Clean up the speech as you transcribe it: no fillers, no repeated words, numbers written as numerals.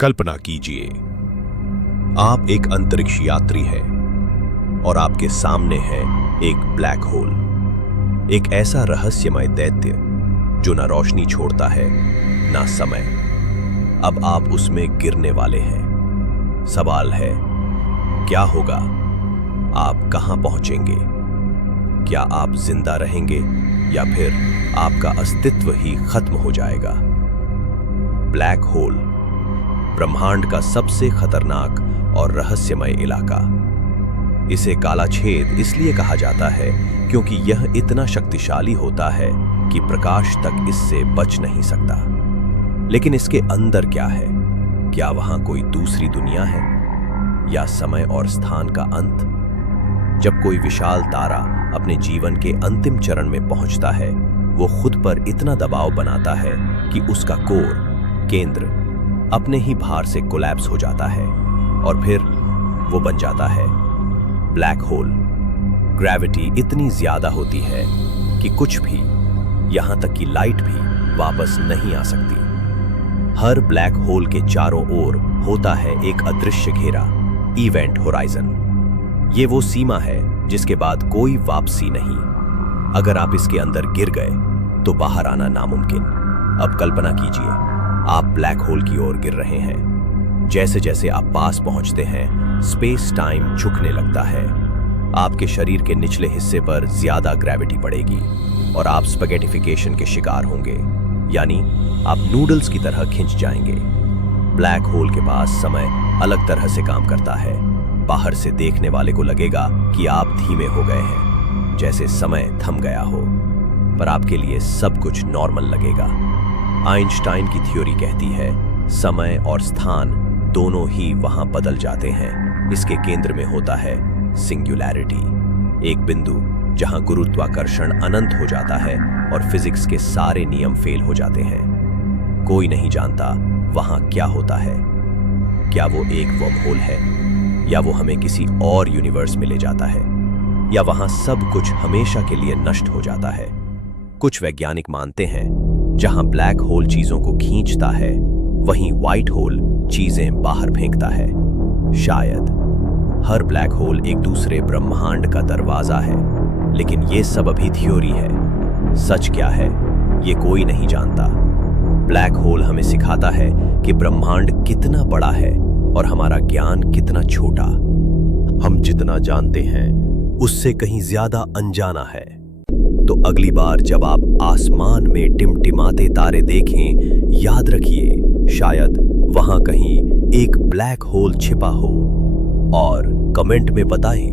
कल्पना कीजिए, आप एक अंतरिक्ष यात्री हैं और आपके सामने है एक ब्लैक होल, एक ऐसा रहस्यमय दैत्य जो ना रोशनी छोड़ता है ना समय। अब आप उसमें गिरने वाले हैं। सवाल है, क्या होगा? आप कहां पहुंचेंगे? क्या आप जिंदा रहेंगे या फिर आपका अस्तित्व ही खत्म हो जाएगा? ब्लैक होल ब्रह्मांड का सबसे खतरनाक और रहस्यमय इलाका। इसे काला छेद इसलिए कहा जाता है क्योंकि यह इतना शक्तिशाली होता है कि प्रकाश तक इससे बच नहीं सकता। लेकिन इसके अंदर क्या है? क्या वहां कोई दूसरी दुनिया है या समय और स्थान का अंत? जब कोई विशाल तारा अपने जीवन के अंतिम चरण में पहुंचता है, वो खुद पर इतना दबाव बनाता है कि उसका कोर, केंद्र, अपने ही भार से कोलैप्स हो जाता है और फिर वो बन जाता है ब्लैक होल। ग्रेविटी इतनी ज्यादा होती है कि कुछ भी, यहां तक कि लाइट भी वापस नहीं आ सकती। हर ब्लैक होल के चारों ओर होता है एक अदृश्य घेरा, इवेंट होराइजन। ये वो सीमा है जिसके बाद कोई वापसी नहीं। अगर आप इसके अंदर गिर गए तो बाहर आना नामुमकिन। अब कल्पना कीजिए, आप ब्लैक होल की ओर गिर रहे हैं। जैसे जैसे आप पास पहुंचते हैं, स्पेस टाइम झुकने लगता है। आपके शरीर के निचले हिस्से पर ज्यादा ग्रेविटी पड़ेगी और आप स्पैगेटिफिकेशन के शिकार होंगे, यानी आप नूडल्स की तरह खिंच जाएंगे। ब्लैक होल के पास समय अलग तरह से काम करता है। बाहर से देखने वाले को लगेगा कि आप धीमे हो गए हैं, जैसे समय थम गया हो, पर आपके लिए सब कुछ नॉर्मल लगेगा। आइंस्टाइन की थ्योरी कहती है, समय और स्थान दोनों ही वहां बदल जाते हैं। इसके केंद्र में होता है सिंगुलैरिटी, एक बिंदु जहां गुरुत्वाकर्षण अनंत हो जाता है और फिजिक्स के सारे नियम फेल हो जाते हैं। कोई नहीं जानता वहां क्या होता है। क्या वो एक वर्महोल है, या वो हमें किसी और यूनिवर्स में ले जाता है, या वहां सब कुछ हमेशा के लिए नष्ट हो जाता है। कुछ वैज्ञानिक मानते हैं, जहां ब्लैक होल चीजों को खींचता है, वहीं व्हाइट होल चीजें बाहर फेंकता है। शायद हर ब्लैक होल एक दूसरे ब्रह्मांड का दरवाजा है, लेकिन ये सब अभी थ्योरी है। सच क्या है, ये कोई नहीं जानता। ब्लैक होल हमें सिखाता है कि ब्रह्मांड कितना बड़ा है और हमारा ज्ञान कितना छोटा। हम जितना जानते हैं उससे कहीं ज्यादा अनजाना है। तो अगली बार जब आप आसमान में टिमटिमाते तारे देखें, याद रखिए, शायद वहां कहीं एक ब्लैक होल छिपा हो। और कमेंट में बताएं